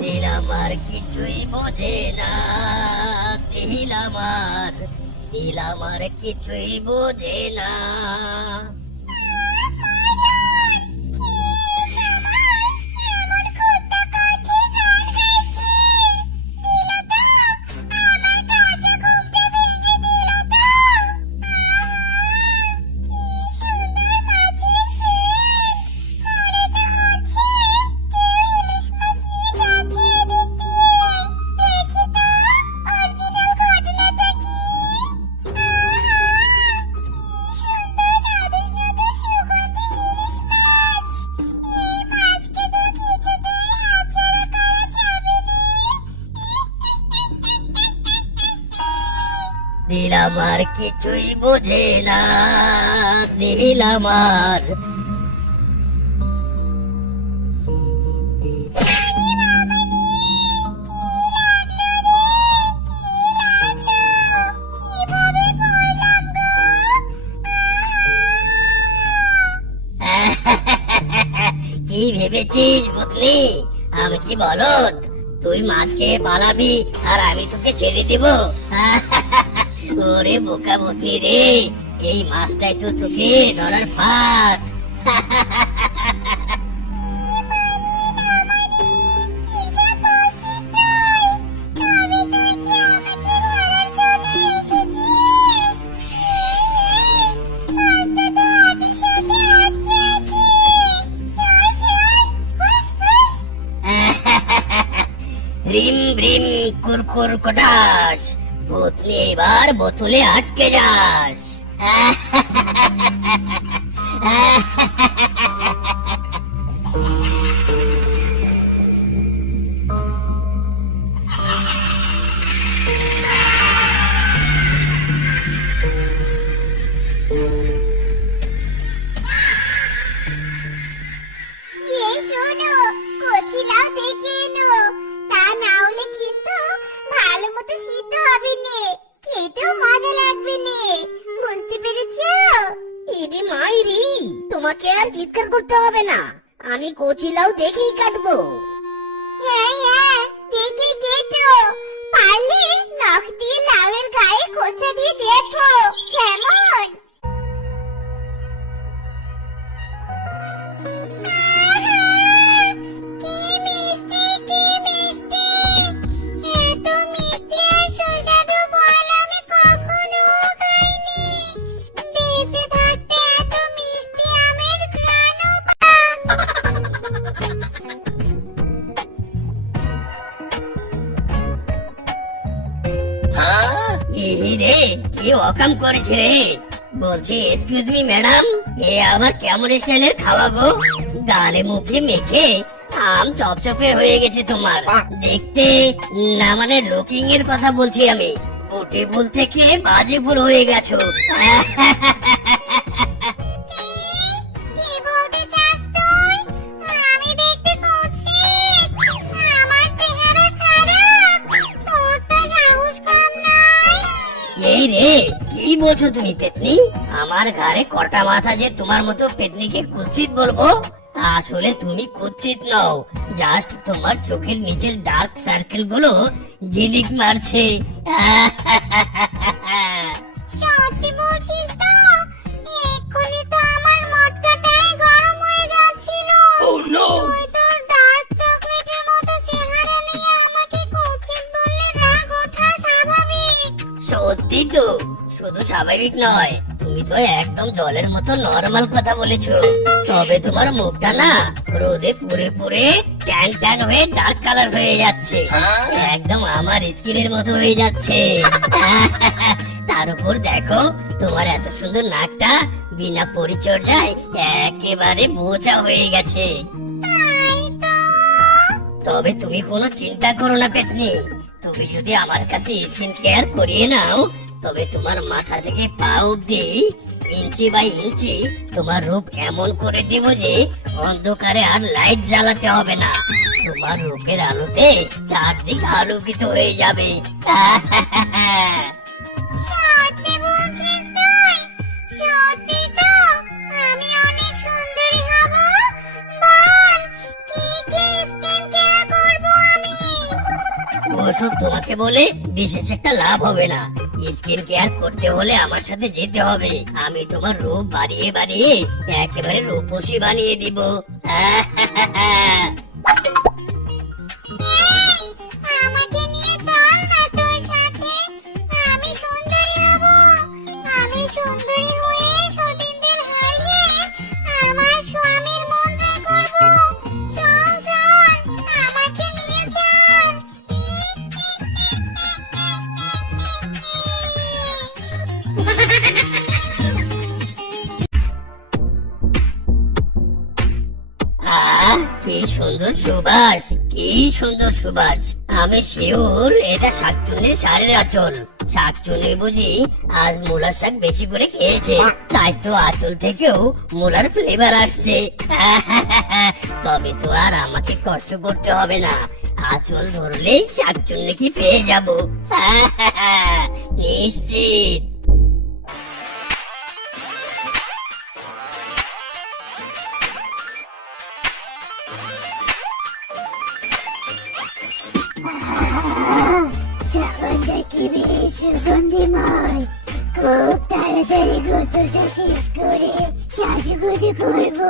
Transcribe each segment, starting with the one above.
দিল আমার কিছুই বোঝে না, দিল আমার কিছুই বোঝে না। দিল আমার কিছুই বোঝে না, দিল আমার। কি ভেবেছিস পুতলি, আমি কি বলদ? তুই মাছ খেয়ে পালাবি আর আমি তোকে ছেড়ে দিব? ওরে বোকা পুতলি রে, এই মাছটাই তো তোকে ধরার ফাঁদ। ভ্রিম ভ্রিম কুরকুর কটাস, পুতলি এবার বোতলে আটকে যাস। তোমাকে আর চিৎকার করতে হবে না, আমি কচি লাউ দেখেই কাটবো। হ্যাঁ হ্যাঁ, দেখে কেটো, পারলে নখ দিয়ে লাউয়ের গায়ে খোঁচা দিয়ে দেখো কেমন। কি মিষ্টি, কি মিষ্টি, এত মিষ্টি আর সুস্বাদু ফল আমি কখনো খাইনি। বেঁচে থাকতে এত মিষ্টি আমের ঘ্রাণও রে, কি অকাম করেছে রে? বলছি এক্সকিউজ মি ম্যাডাম, এ আবার কেমন স্টাইলের খাওয়াবো? গালে মুখে মেখে আম চপচপে হয়ে গেছে তোমার দেখতে। না মানে লুকিং এর কথা বলছি আমি, বুটি ফুল থেকে বাজি ফুল হয়ে গেছো। কি বলতে চাস তুই? আমি দেখতে কুৎসিত, আমার চেহারা খারাপ, তোর তো সাহস কম নয়। এই রে, কি বলছো তুমি পেতনি? আমার ঘাড়ে কটা মাথা যে তোমার মতো পেতনিকে কুৎসিত বলবো? আসলে তুমি কুৎসিত নও, জাস্ট তোমার চোখের নিচের ডার্ক সার্কেল গুলো ঝিলিক মারছে। সত্যি বলছিস তো? এক্ষুনি তো আমার মটকাটাই গরম হয়ে যাচ্ছিল। তুই তোর ডার্ক চকলেটের মতো চেহারা নিয়ে আমাকে কুৎসিত বললে রাগ ওঠা স্বাভাবিক। সত্যি তো, শুধু স্বাভাবিক নয়, তুমি তো একদম জলের মতো নরমাল কথা বলেছো। তবে তোমার মুখটা না রোদে পুড়ে পুড়ে ট্যান ট্যান হয়ে ডার্ক কালার হয়ে যাচ্ছে, একদম আমার স্কিনের মতো হয়ে যাচ্ছে। তার উপর দেখো, তোমার এত সুন্দর নাকটা বিনা পরিচর্যায় একেবারে বোঝা হয়ে গেছে। তাই তো। তবে তুমি কোনো চিন্তা করো না পেতনি, তুমি যদি আমার কাছে স্কিন কেয়ার করিয়ে নাও, তবে তোমার মাথা থেকে পা অব্দি ইঞ্চি বাই ইঞ্চি তোমার রূপ এমন করে দেব যে অন্ধকারে আর লাইট জ্বালাতে হবে না। তোমার রূপের আলোতে চারদিক আলোকিত হয়ে যাবে। সত্যি বলছিস তুই? সত্যি তো? আমি অনেক সুন্দরী হব? বল, কি কি স্কিন কেয়ার করব আমি? ওসব তোমাকে বলে বিশেষ একটা লাভ হবে না। স্কিন কেয়ার করতে হলে আমার সাথে যেতে হবে। আমি তোমার রূপ বাড়িয়ে বাড়িয়ে একেবারে রূপসী বানিয়ে দিব। এই, আমাকে নিয়ে চল না তোর সাথে। আমি সুন্দরী হব। আমি সুন্দরী হয়ে সতীনদের হারিয়ে আমার স্বামীর মন জয় করব। চল চল, আমাকে নিয়ে চল। কি সুন্দর সুবাস, কি সুন্দর সুবাস। আমি শিওর এটা শাকচুন্নির শাড়ির আঁচল। শাকচুন্নি বুঝি আজ মূলার শাক বেশি করে খেয়েছে, তাই তো আঁচল থেকেও মূলার ফ্লেভার আসছে। তবে তো আর আমাকে কষ্ট করতে হবে না, আঁচল ধরলেই শাকচুন্নি কি পেয়ে যাব। নিশ্চিত। চাপানটা কি বেশ সুগন্ধিময়। খুব তাড়াতাড়ি গোসলটা শেষ করে সাজুগুজু করবো।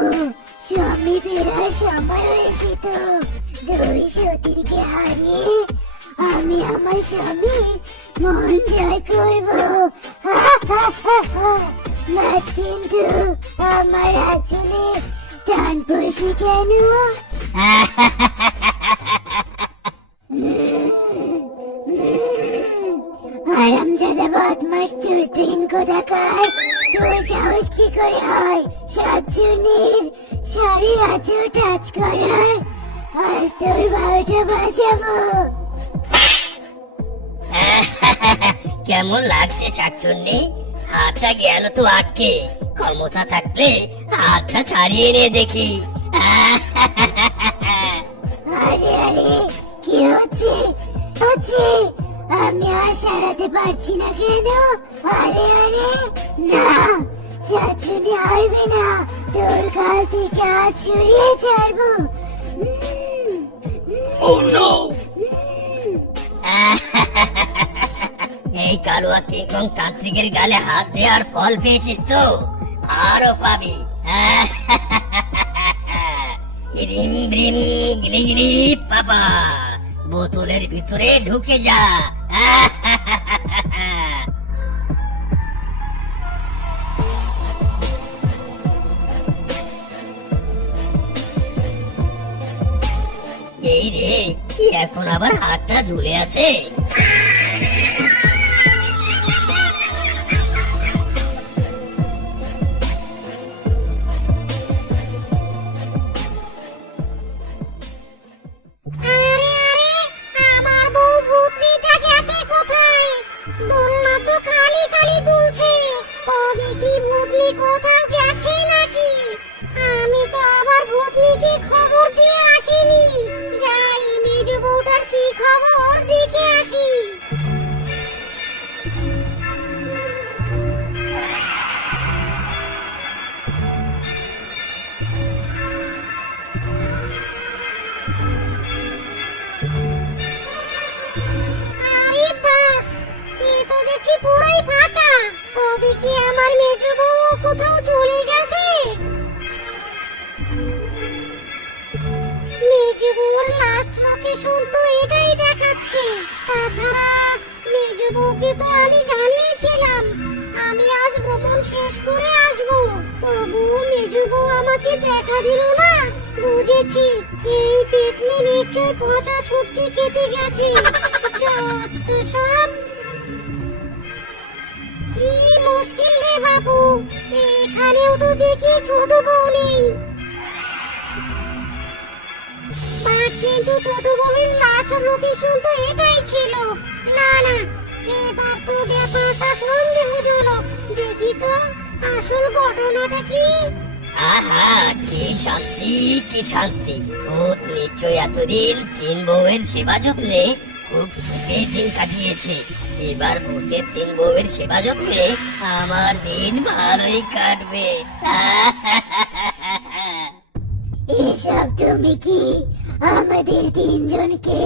স্বামী ফেরার সময় হয়েছে তো। দুই সতীরকে হারিয়ে আমি আমার স্বামীর মন জয় করবো। না কিন্তু আমার আঁচলে টান পড়ছে কেন? আরামজাদা বদমাস চোর ট্রেন কোথাকার, তোর সাহস কি করে হয় সাতজনের শাড়ির আঁচল টাচ করার? আজ তোর 12টা বাজাবো। কেমন লাগছে শাকচুন্নি? হাতটা গেল তো আটকে। ক্ষমতা থাকলে হাতটা ছাড়িয়ে নিয়ে দেখি। আরে আরে, কি হচ্ছে হচ্ছে? আমি আর সারাতে পারছি না কেন? আরে আরে, না, চাচুনি হারবে না। তোর কাল থেকে আজ ছড়িয়ে ছাড়বো। এই কালুয়া কিংকং তান্ত্রিকের গালে হাত দেওয়ার ফল পেয়েছিস তো? আরো পাবি। রিম রিম গিলি গিলি পাপা, বোতলের ভিতরে ঢুকে যা। এই রে, এখন আবার হাতটা ঝুলে আছে। আরে আরে, আমার বউ ভূতনিটা গেছে কোথায়? দোলনা তো খালি খালি দুলছে। তবে কি ভূতনি কোথাও গেছে নাকি? আমি তো আবার ভূতনিকে খবর দিয়ে আসিনি। যাই, মেজ বউটার কি খবর দেখে আসি। আরে বাস, এ তো দেখছি পুরোই ফাঁকা। তবে কি আমার মেজ বউ কোথাও চলে গেছে? মেজ বউর লাস্ট লোকেশন তো এটাই দেখাচ্ছে। তাছাড়া মেজ বউকে তো আমি জানিয়েছিলাম আমি আজ ভ্রমণ শেষ করে আসবো। তবুও মেজ বউ আমাকে দেখা দিল না। বুঝেছি, এই পেতনি নিশ্চয় পচা ছুটকি খেতে গেছে। যত সব, কি মুশকিল রে বাবু, এখানেও তো দেখি ছোট বউ নেই। কিন্তু ছোট বউয়ের লাস্ট লোকেশন তো এটাই ছিল। না না, এবার তো ব্যাপারটা সন্দেহজনক। দেখি তো আসল ঘটনাটা কি। আহা, কি শান্তি, কি শান্তি। ভূত নিশ্চয় এতদিন 3 বউয়ের সেবা যত্নে খুব সুখে দিন কাটিয়েছে। এবার ভূতের 3 বউয়ের সেবা যত্নে আমার দিন ভালোই কাটবে। এসব তুমি কি আমাদের তিনজনকে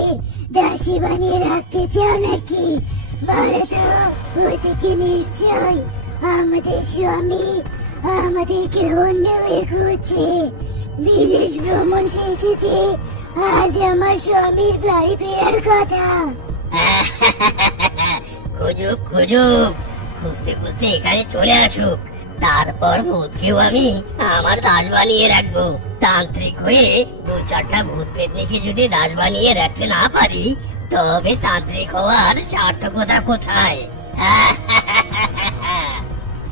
দাসী বানিয়ে রাখতে চাও নাকি? বলো তো, ওদিকে নিশ্চয় আমাদের স্বামী আমাদেরকে অন্য হয়ে ঘুরছে। বিদেশ ভ্রমণ শেষে যে আজ আমার স্বামীর বাড়ি ফেরার কথা। খুঁজুক খুঁজুক, খুঁজতে খুঁজতে এখানে চলে আসুক, তারপর ভূতকেও আমি আমার দাস বানিয়ে রাখবো। তান্ত্রিক হয়ে দু চারটা ভূত পেতনিকে যদি দাস বানিয়ে রাখতে না পারি, তবে তান্ত্রিক হওয়ার সার্থকতা কোথায়?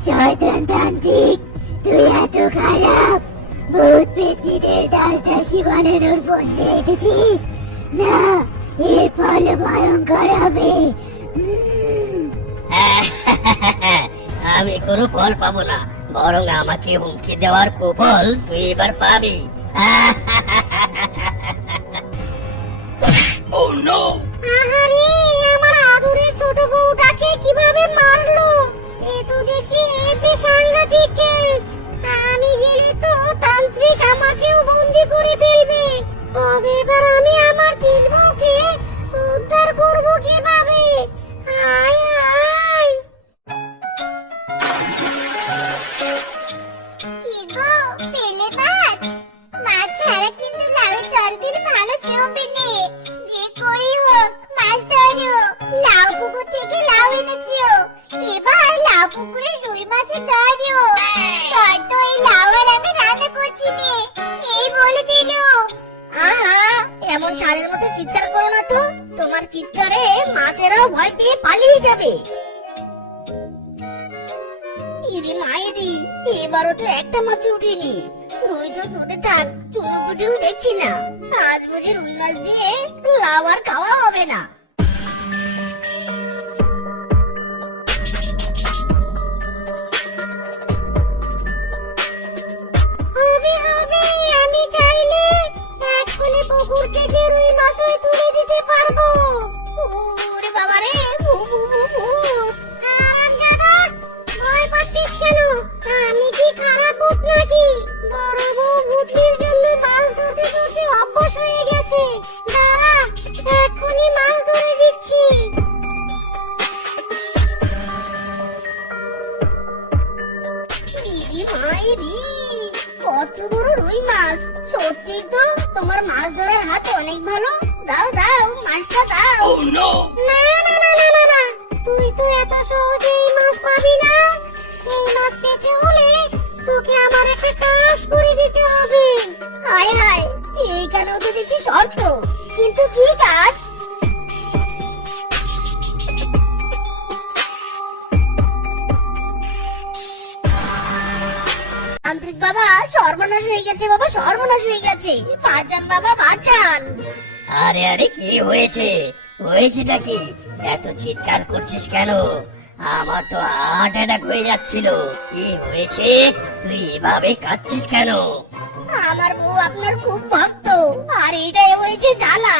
শয়তান তান্ত্রিক, তুই এত খারাপ? ভূত পেতনিদের দাস দাসী বানানোর পথে এঁটেছিস না? এর ফল ভয়ঙ্কর হবে। আমি কোনো ফল পাবো না, বরং আমাকে হুমকি দেওয়ার কুফল তুই এবার পাবি। আহারে, আমার আদরের ছোট বউটাকে কিভাবে মারলো! এ তো দেখছি হেব্বি সাংঘাতিক কেস। আমি গেলে তো তান্ত্রিক আমাকেও বন্দি করে ফেলবে। তবে এবার আমি আমার তিন বউকে উদ্ধার করবো কিভাবে? আয় আয়! কি গো, পেলে মাছ? মাছ ছাড়া কিন্তু লাউয়ের তরকারির ভালো জমবে নে। যে করেই হোক মাছ ধরো। লাউ পুকুর থেকে লাউ এনেছো, এবার লাউ পুকুরের রুই মাছ ধরো। হয়তো এই লাউ আর আমি রান্না করছি নে, এই বলে দিল। আহা, এমন ছাড়ের মতো চিৎকার করো না তো, তোমার চিৎকারে মাছেরাও ভয় পেয়ে পালিয়ে যাবে। ইদি মাইদি, এবারও তো একটা মাছ উঠেনি। রুই তো দূরে থাক, চুনোপুটিও দেখছি না। আজ বুঝি রুই মাছ দিয়ে লাউ আর খাওয়া হবে না। হবে হবে, আমি চাইলে এক্ষুনি পুকুর থেকে রুই মাছই তুলে দিতে পারবো। ওরে বাবা রে, ভূত! হারামজাদা, ভয় পাচ্ছিস কেন? আমি কি খারাপ ভূত নাকি? বড় বউ ভূতের জন্য মাছ ধরতে ধরতে অভ্যাস হয়ে গেছে। দাঁড়া, এক্ষুনি মাছ ধরে দিচ্ছি। ইদি মাইদি, কত বড় রুই মাছ! সত্যি তো তোমার মাছ ধরার হাত অনেক ভালো। দাও দাও, মাছটা দাও। না না না না না না, তুই তো এত সহজে এই মাছ পাবি না। এই মাছ পেতে হলে তোকে আমার একটা কাজ করে দিতে হবে। হায় হায়, এইখানেও তো দেখছি শর্ত, কিন্তু কি কাজ? তান্ত্রিক বাবা, সর্বনাশ হয়ে গেছে বাবা, সর্বনাশ হয়ে গেছে। বাঁচান বাবা, বাঁচান। আরে আরে, কি হয়েছে? হয়েছেটা কি? এত চিৎকার করছিস কেন? আমার তো হার্ট অ্যাটাক হয়ে যাচ্ছিল। কি হয়েছে? তুই এভাবে কাঁদছিস কেন? আমার বউ আপনার খুব ভক্ত, আর এটাই হয়েছে জ্বালা।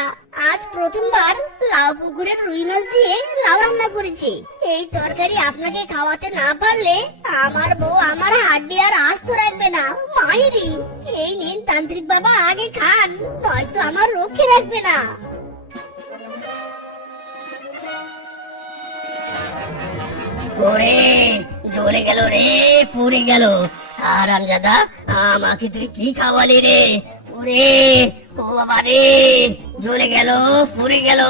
আজ প্রথমবার লাউ পুকুরের রুই মাছ দিয়ে লাউ রান্না করেছি। এই তরকারি আপনাকে খাওয়াতে না পারলে আমার বউ আমার হাড্ডি আর আস্ত রাখবে না। মায়েরি, এই নিন তান্ত্রিক বাবা, আগে খান, নয়তো আমার রক্ষে রাখবে না। ওরে, জ্বলে গেল রে, পুড়ে গেল। হারামজাদা, আমাকে তুই কি খাওয়ালি রে? ওরে, ও বাবা রে, জ্বলে গেল, পুড়ে গেল।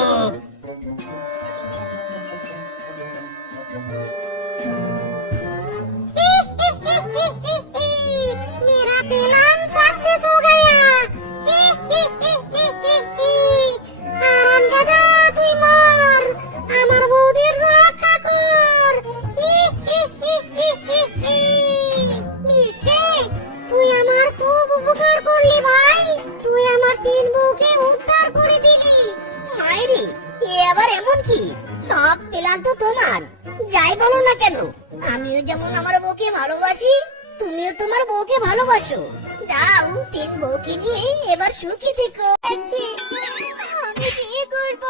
मेरा प्लान सक्सेस हो गया। হারামজাদা, তুই মর, আমার বৌদির রক্ষা কর। মিসকে, তুই আমার খুব উপকার করলি ভাই। তুই আমার তিন বউকে উদ্ধার করে দিলি। মায়েরি, এ আবার এমন কি? সব প্ল্যান তো তোমার। যাই বলো না কেন, আমিও যেমন আমার বউকে ভালোবাসি, তুমিও তোমার বউকে ভালোবাসো। যাও, তিন বউকে নিয়ে এবার সুখী থেকো। আমি বিয়ে করব,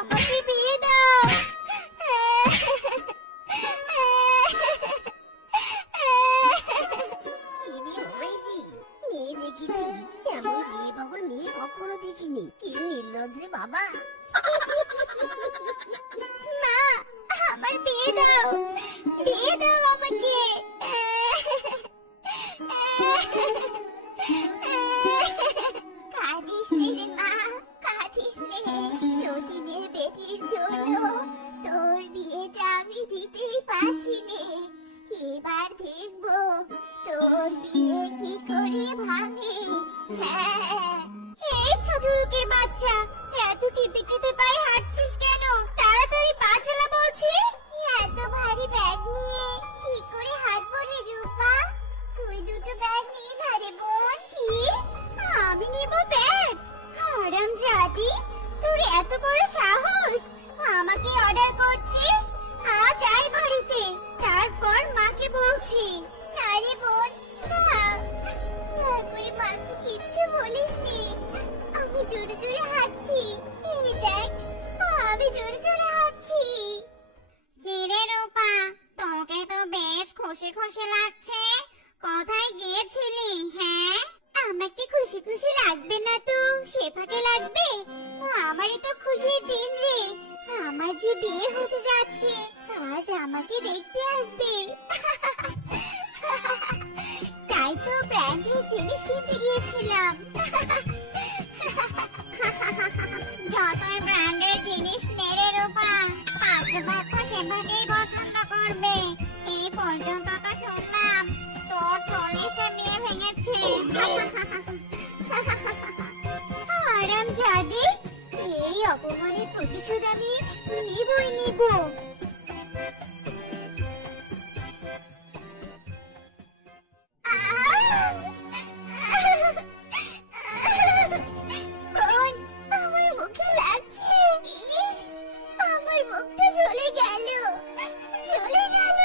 আমাকে বিয়ে দাও। দিদি মাইদি, মেয়ে দেখেছি, এমন বিয়ে পাগল মেয়ে কখনো রোদ্রি বাবা। মা, আমার বিয়ে দাও, বিয়ে দাও আমাকে। কাঁদিস নে রে মা, কাঁদিস নে। যতীনের বেটির জন্য তোর বিয়েটা আমি দিতেই পারছি নে। এবার দেখবো তোর বিয়ে কি করে ভাঙে। হ্যাঁ, এই ছোট লোকের বাচ্চা, এত টিপে টিপে পায়ে হাঁটছিস কেন? তাড়াতাড়ি পা চালা বলছি। এত ভারী ব্যাগ নিয়ে কি করে হাঁটবো রে রূপা? তুই দুটো ব্যাগ নিয়ে ধারে বোন। কি? আমি নেব ব্যাগ? হারামজাদি, তোর এত বড় সাহস! আমাকে অর্ডার করছিস? আজ আয় বাড়িতে, তারপর মাকে বলছি। আরে বোন, তারপরে মাকে কিচ্ছু বলিসনি। আমি জোরে জোরে হাঁটছি, এই দেখ, আমি জোরে জোরে হাঁটছি। হিরে রূপা, তোকে তো বেশ খুশি খুশি লাগছে। কোথায় গিয়েছিলি? হ্যাঁ, আমাকে খুশি খুশি লাগবে না তো শেফাকে লাগবে? আমারই তো খুশির দিন রে, আমার যে বিয়ে হতে যাচ্ছে, আজ আমাকে দেখতে আসবে। তাই তো ব্র্যান্ডের জিনিস কিনতে গিয়েছিলাম। যতই ব্র্যান্ডের জিনিস নেড়ে রূপা, পাত্রপক্ষ সেভাবেই পছন্দ করবে। এই পর্যন্ত তো শুনলাম তোর 40টা বিয়ে ভেঙেছে। হারামজাদি, এই অপমানের প্রতিশোধ আমি নিবই নিব। বোন, আমার মুখে লাগছে। ইস, আমার মুখটা জ্বলে গেল, জ্বলে গেল।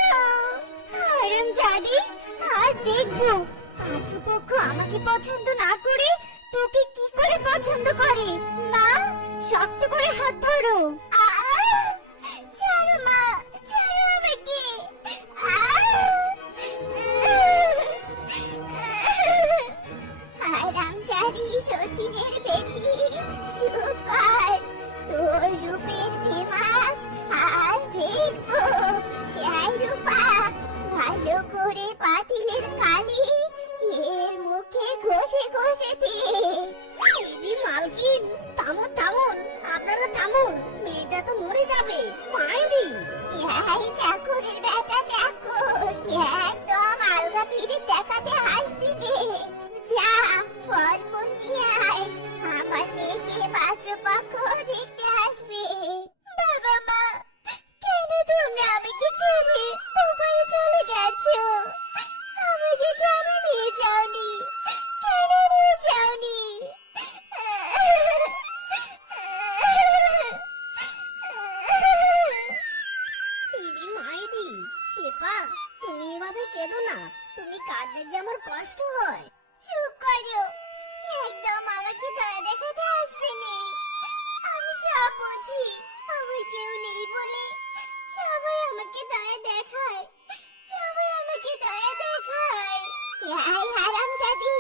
হারামজাদি, আজ দেখবো পাত্রপক্ষ আমাকে পছন্দ না করে তোকে কি করে পছন্দ করে। মা, শক্ত করে হাত ধরো। ছাড়ো মা, ছাড়ো আমাকে। হারামজাদি সতীনের বেটি, চুপ কর। তোর রূপের দিমাগ আজ দেখবো। এই রূপা, ভালো করে পাতিলের কালি এর মুখে ঘষে ঘষে দে। দিদি মালকিন, থামুন থামুন, আপনারা থামুন, মেয়েটা তো মরে যাবে। মায়েরি, এই চাকরের বেটা চাকর, একদম আলগা ফিরে দেখাতে আসবি রে। যা, ফলমূল নিয়ে আয়, আমার মেয়েকে পাত্রপক্ষ দেখতে আসবে। বাবা মা, কেন তোমরা আমাকে ছেড়ে উপায়ে চলে গেছো? আমাকে কেন নিয়ে যাওনি? কেন নিয়ে যাওনি? দিদি মায়েরি, শেফা, তুমি এভাবে কেঁদো না। তুমি কাঁদলে যে আমার কষ্ট হয়। চুপ করো, একদম আমাকে দয়া দেখাতে আসবে নে। আমি সব বুঝি, আমার কেউ নেই বলে সবাই আমাকে দয়া দেখায়, সবাই আমাকে দয়া দেখায়। এই হারামজাদি,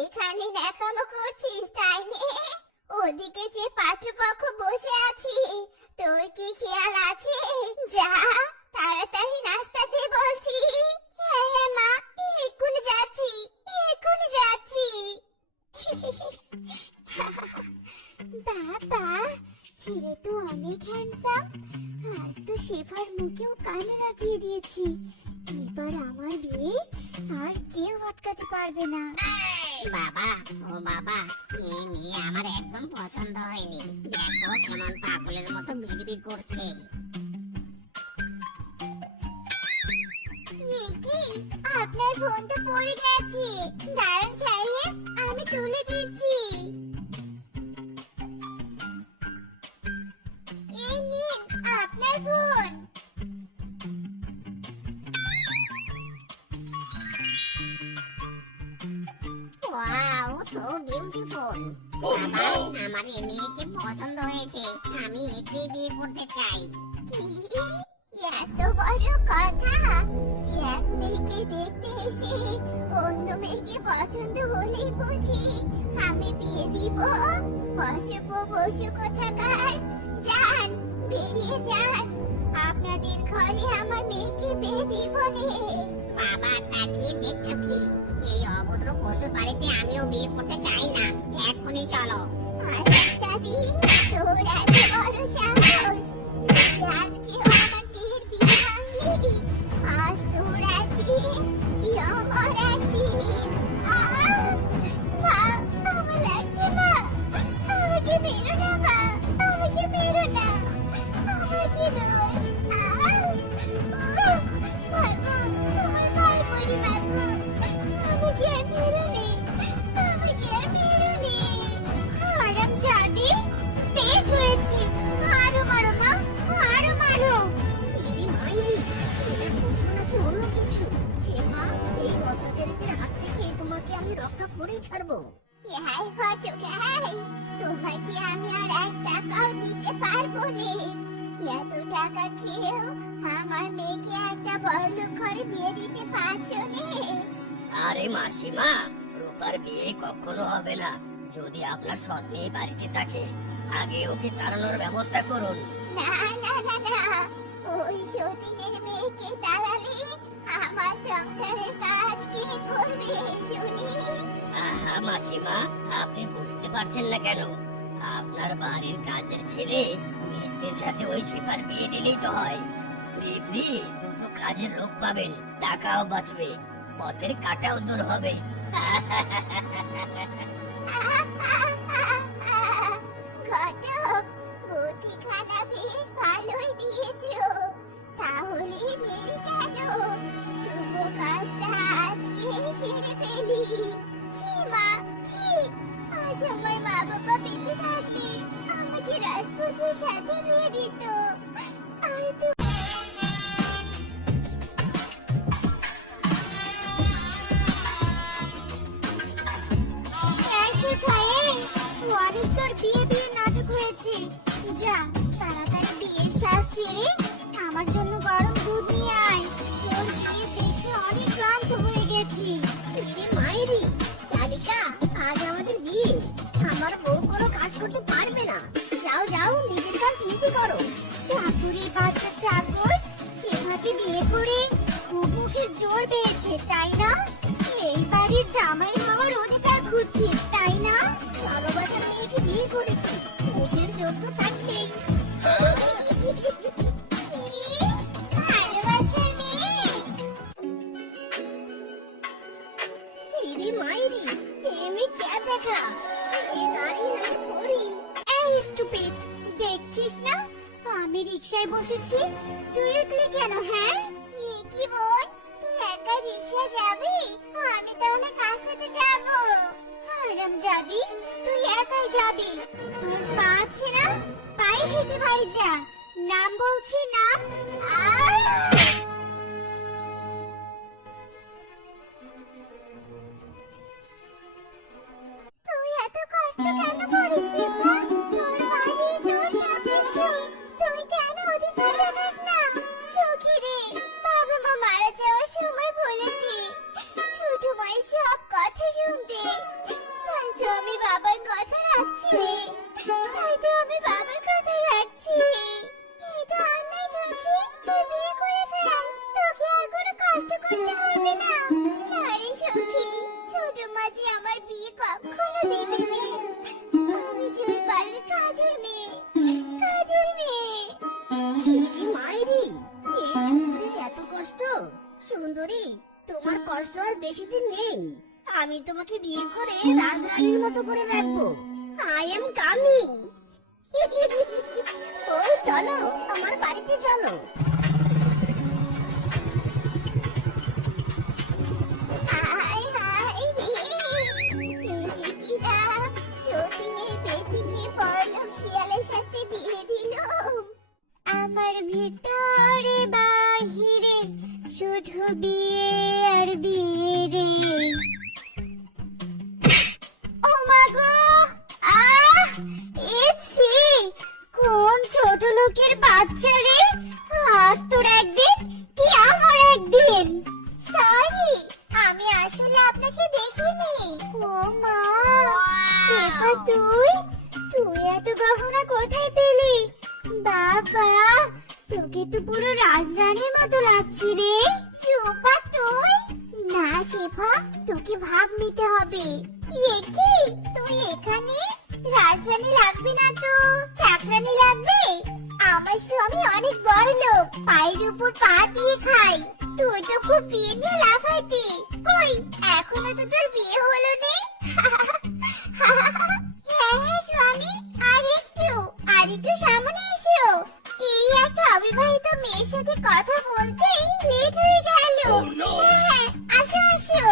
এখানে ন্যাকামো করছিস তাই নে? ওদিকে যে পাত্রপক্ষ বসে আছে, তোর কি খেয়াল আছে? যা, তাড়াতাড়ি নাস্তাতে বলছি। হ্যাঁ হ্যাঁ মা, এক্ষুনি যাচ্ছি, এক্ষুনি যাচ্ছি। বাবা, ছেলে তো অনেক হ্যান্ডসাম। আজ তো শেফার মুখেও কানে লাগিয়ে দিয়েছি। এবার আমার বিয়ে আর কেউ আটকাতে পারবে না। বাবা, ও বাবা, এই মেয়ে আমার একদম পছন্দ হয়নি। দেখো কেমন পাগলের মতো বিড়বিড় করছে। কি, আপনার ফোন তো পড়ে গেছে। দাঁড়ান সাহেব, আমি তুলে দিচ্ছি। এই নিন আপনার ফোন। Wow, so beautiful. বাবা, আমার এই মেয়েকে পছন্দ হয়েছে। আমি একেই বিয়ে করতে চাই। কি? এত বড় কথা, এক মেয়েকে দেখতে এসে অন্য মেয়েকে পছন্দ হলেই বুঝি আমি বিয়ে দিব? অশুভ পশু কোথাকার, যান, বেরিয়ে যান, আপনাদের ঘরে আমার মেয়েকে বিয়ে দিব নে। বাবা তাকিয়ে দেখছো কি? এই অভদ্র পশুর বাড়িতে আমিও বিয়ে করতে চাই না, এক্ষুনি চলো। আরে চাঁদি, তোর এত বড় সাহস, তুই আজকেও আমার মেয়ের বিয়ে ভাঙলি? আজ তোর একদিন, কি আমার একদিন। মা, আমার লাগছে মা, আমাকে মেরো না মা, আমাকে মেরো না, আমার কি দোষ? মাগো, তোমার পায়ে পড়ি মাগো, আমাকে আর মেরো নে, আমাকে আর মেরো নে। আরাম জানি, বেশ হয়েছে, আরো মারো মা, আরো মারো। দিদি মাইরি, এটা পশু নাকি অন্য কিছু? সে মা, এই অত্যাচারীদের হাত থেকে তোমাকে আমি রক্ষা করেই ছাড়বো। হাই ঘটক হাই, তোমাকে আমি আর এক টাকাও দিতে পারবো নে। এত টাকা খেয়েও আমার মেয়েকে একটা বড়লোক ঘরে বিয়ে দিতে পারছো নে? আরে মাসিমা, রূপার বিয়ে কখনো হবে না যদি আপনার সৎ মেয়ে বাড়িতে থাকে। আগে ওকে তাড়ানোর ব্যবস্থা করুন। না না না না, ওই সতীনের মেয়েকে তাড়ালে আমার সংসারের কাজ কে করবে শুনি? আহা মাসিমা, আপনি বুঝতে পারছেন না কেন? আপনার বাড়ির কাজের ছেলে মিস্ত্রির সাথে ওই শিপার বিয়ে দিলেই তো হয়। ফ্রি দুটো কাজের লোক পাবেন, টাকাও বাঁচবে, পথের কাটাও দূর হবে। ঘটক, বুদ্ধিখানা বেশ ভালোই দিয়েছো, তাহলে দেরি কেন? শুভ কাজটা আজকে সেরে ফেলি। ছি মা, ছি, আজ আমার মা বাবা বেঁচে থাকলে আমাকে রাজপুত্রের সাথে বিয়ে দিত। আর তো অনেক তোর বিয়ে বিয়ে নাটক হয়েছে, যা তাড়াতাড়ি বিয়ের সাজ ছেড়ে আমার জন্য গরম দুধ নিয়ে আয়। তোর বিয়ে দেখে অনেক ক্লান্ত হয়ে গেছি। দিদি মাইরি, শালিকা, আজ আমাদের বিয়ে, আমার বউ কোনো কাজ করতে পারবে না। যাও যাও, নিজের কাজ নিজে করো। চাকরি বাচ্চা চাকর, সেভাবে বিয়ে করে খুব মুখে জোর পেয়েছে তাই না? এই বাড়ির জামাই হওয়ার অধিকার খুঁজছিস তাই না? ভালোবাসার মেয়েকে বিয়ে করেছি, নিজের যোগ্য থাকলেই। ভালোবাসার মেয়ে? দিদি মাইরি, এমনি কে দেখা, এ নারী নাকি পরি? এই স্টুপিড, দেখছিস না আমি রিকশায় বসেছি, তুই উঠলি কেন? হ্যাঁ কি বোন, তুই একা রিকশা যাবি? আমি তাহলে কার সাথে যাব? হারামজাদি, তুই একাই যাবি? তোর পা আছে না, পায়ে হেঁটে বাড়ি যা। নাম বলছি, নাম। তুই এত কষ্ট কেন করিস শিবা? তোর বাড়ি, তোর সবকিছু, তুই কেন অধিকার রাখিস না? সখী রে, বাবা মা মারা যাওয়ার সময় বলেছি ছোট মাই সব কথা শুনতে, তাই তো আমি বাবার কথা রাখছি রে, তাই তো আমি বাবার কথা রাখছি। এটা অন্যায় সখী, তুই বিয়ে করে ফেল, তোকে আর কোনো কষ্ট করতে হবে না। আরে সখী, ছোট মাঝি আমার বিয়ে কখনো দেবে না, আমি যে ওই বাড়ির কাজের মেয়ে, কাজের মেয়ে। দিদি মাইরি, এই সুন্দরীর এত কষ্ট? সুন্দরী, তোমার কষ্ট আর বেশি দিন নেই। আমি তোমাকে বিয়ে করে রাজরানীর মতো করে রাখবো। I am coming. ও চলো, আমার বাড়িতে চলো। হাই হাই রে, সুশীলা, সতীনের পেটিকে বড়লোক শিয়ালের সাথে বিয়ে দিল। আমার ভিতরে বাহিরে শুধু বিয়ে আর বিয়ে রে। ও মা গো, এ ছি, কোন ছোট লোকের বাচ্চা রে? আজ তোর গহনা কোথায় পেলি? বাবা, তোকে তো পুরো রাজরানীর মতো লাগছে রে। রূপা তুই? না শেফা, তোকে ভাব নিতে হবে। এ কি, তুই এখানে? রাজরানী লাগবে না তো চাকরানী লাগবে? আমার স্বামী অনেক বড় লোক, পায়ের উপর পা দিয়ে খায়। তুই তো খুব বিয়ে নিয়ে লাফাইতি। কই, এখনো তো তোর বিয়ে হলো নে? হ্যাঁ হ্যাঁ স্বামী, আর একটু সামনে এসো। এই একটা অবিবাহিত মেয়ের সাথে কথা বলতেই লেট হয়ে গেল। হ্যাঁ, আসো আসো।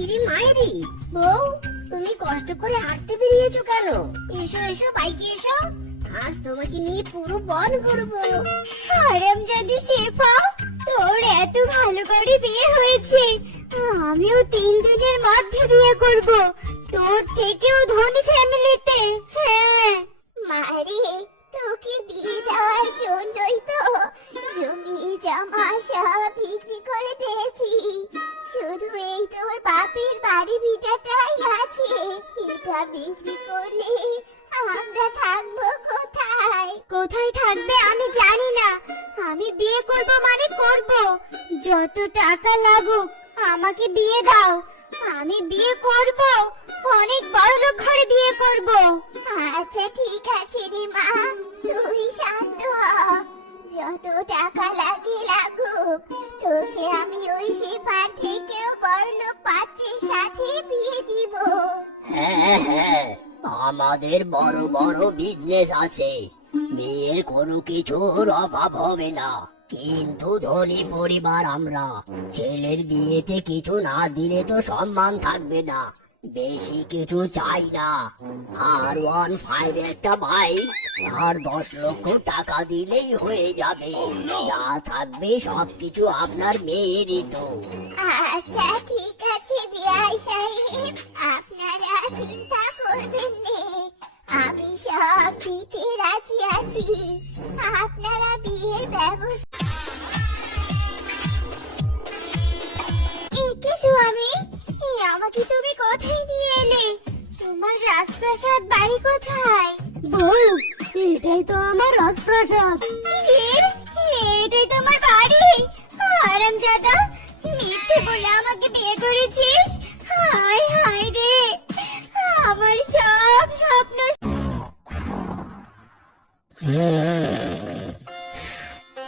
ইরি মায়েরি, বউ, তুমি কষ্ট করে হাঁটতে বেরিয়েছো কেন? এসো এসো, বাইকে এসো, আজ তোমাকে নিয়ে পুরো বন ঘুরবো। হারামজাদি শেফা, তোর এত ভালো করে বিয়ে হয়েছে, আমিও 3 দিনের মধ্যে বিয়ে করব, তোর থেকেও ধনী ফ্যামিলিতে। হ্যাঁ মারে, তোকে বিয়ে দেওয়ার জন্যই তো জমি জমা সব বিক্রি করে দিয়েছি। শুধু এই তোর বাপের বাড়ি ভিটাটাই আছে, এটা বিক্রি করলে আমরা থাকবো কোথায়? কোথায় থাকবে আমি জানি না, আমি বিয়ে করব মানে করব, যত টাকা লাগুক আমাকে বিয়ে দাও। আমি বিয়ে করব, অনেক বড় লোক ঘরে বিয়ে করব। আচ্ছা ঠিক আছে রে মা, তুই শান্ত হ। যত টাকা লাগে লাগুক, তোকে আমি ওই সেপার থেকেও বড় লোক পাত্রের সাথে বিয়ে দিব। হ্যাঁ হ্যাঁ, আমাদের বড় বড় বিজনেস আছে, মেয়ের কোনো কিছুর অভাব হবে না। কিন্তু ধনী পরিবার আমরা, ছেলের বিয়েতে কিছু না দিলে তো সম্মান থাকবে না। বেশি কিছু চাই না, R15 একটা বাইক আর 10 লক্ষ টাকা দিলেই হয়ে যাবে। যা থাকবে সবকিছু আপনার মেয়েরই তো। আচ্ছা ঠিক আছে বিআই সাহেব, আপনারা চিন্তা করবেন না, আমি সব দিতে রাজি আছি। আপনারা বিয়ের ব্যবস্থা। একে স্বামী, আমাকে তুমি কোথায় নিয়ে এলে? তোমার রাজপ্রাসাদ বাড়ি কোথায়? বউ, এটাই তো আমার রাজপ্রাসাদ। এটাই তোমার বাড়ি? হারামজাদা, মিথ্যে বলে আমাকে বিয়ে করেছিস। হায় হায় রে, আমার সব স্বপ্ন।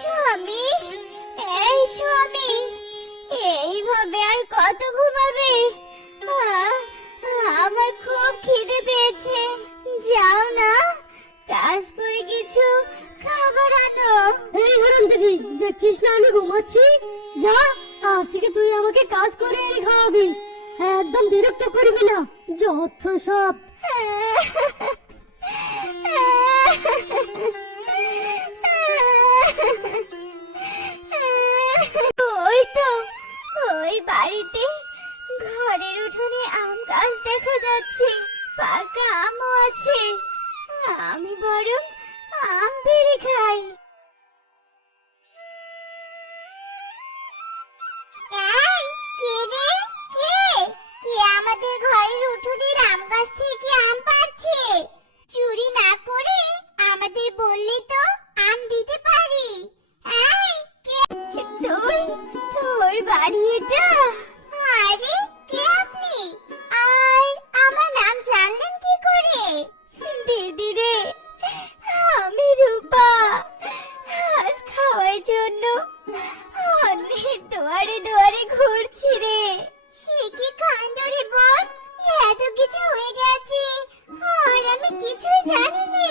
স্বামী, এই স্বামী, এইভাবে আর কত ঘুমাবে? আমার খুব খিদে পেয়েছে, যাও না, কাজ করে কিছু খাবার আনো। এই হারামজাদি, দেখছিস না আমি ঘুমাচ্ছি? যা, আজ থেকে তুই আমাকে কাজ করে এনে খাওয়াবি। একদম বিরক্ত করবি না, যত সব। ওই তো, ওই বাড়িতে ঘরের উঠোনে আম গাছ দেখা যাচ্ছে, পাকা আমও আছে। আমি বরং আম পেড়ে খাই। এই, কে রে? কে আমাদের ঘরের উঠোনের আম গাছ থেকে আম পাড়ছে? চুরি না করে আমাদের বললি তো আম দিতে পারি। এই, কে তুই? তোর বাড়ি এটা? আরে, কে আপনি? আর আমার নাম জানলেন কি করে? দিদি রে, আমি রূপা। আজ খাওয়ার জন্য অন্যের দুয়ারে দুয়ারে ঘুরছি রে। সে কি কাণ্ড রে বল, এত কিছু হয়ে গেছে আর আমি কিছুই জানি না।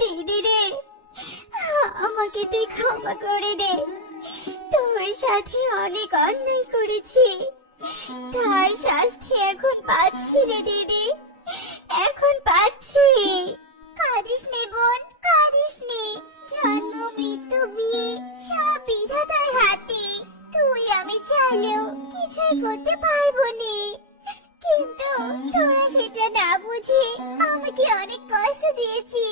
দিদি রে, আমাকে তুই ক্ষমা করে দে, তোর সাথে অনেক অন্যায় করেছি, তার শাস্তি এখন পাচ্ছি রে দিদি, এখন পাচ্ছি। কাঁদিস নে বোন, কাঁদিস নে, জন্ম মৃত্যু বিয়ে সব বিধাতার হাতে, তুই আমি চাইলেও কিছুই করতে পারবো না। কিন্তু তোরা সেটা না বুঝে আমাকে অনেক কষ্ট দিয়েছিস।